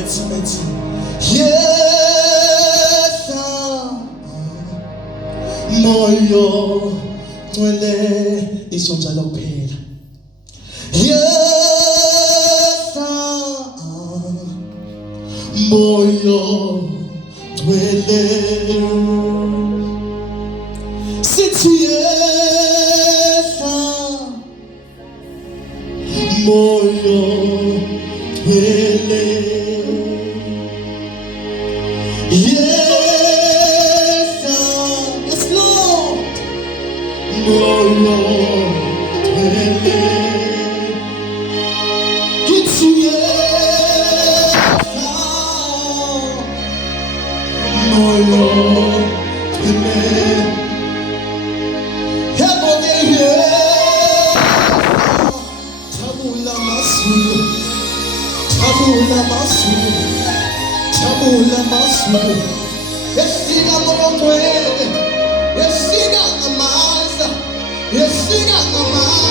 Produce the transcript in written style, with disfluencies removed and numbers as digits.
It's yes, moyo nwele isonjalo kuphela. Yes, moyo nwele sithi yes, moyo nwele. Yes, yes, Lord. Moyo nwele. It's yes, moyo nwele. Heavenly yes, tabula masulu, tabula masulu. Tabula masu, yesiga moyo, yesiga namaza, yesiga namaza.